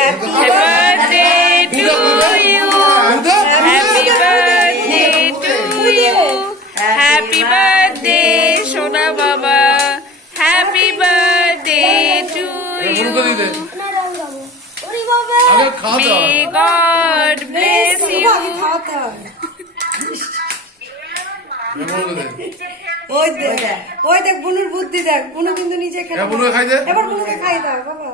Happy birthday to you. Happy birthday to you. Happy birthday, Shona Baba. Happy birthday to you. May God bless you. ওই দেখ বুনুর বুদ্ধি দেখ, বুনু কিন্তু নিজে খেলে। এবার বুনুকে খাই দাও বাবা।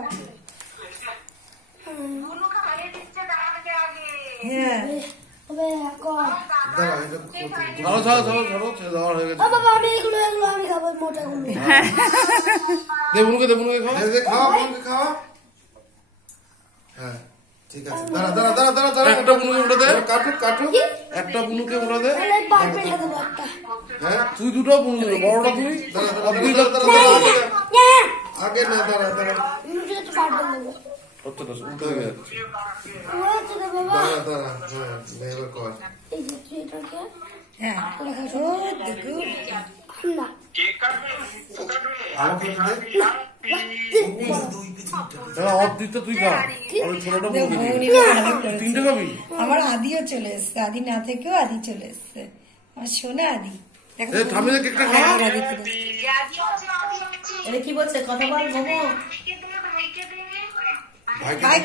হ্যাঁ ঠিক আছে, দাঁড়া একটা বুনুকে উঠে দে, কাটুক একটা বুনুকে উঠে দে। হ্যাঁ তুই দুটো বুনু দে, বড়টা তুই আগে না, দাঁড়া উঠে যাচ্ছে। দাঁড়া এবার কর। আমার আদিও চলে এসছে, আদি না থেকেও আদি চলে এসছে, আমার সোনা আদি। কি বলছে কথা বল।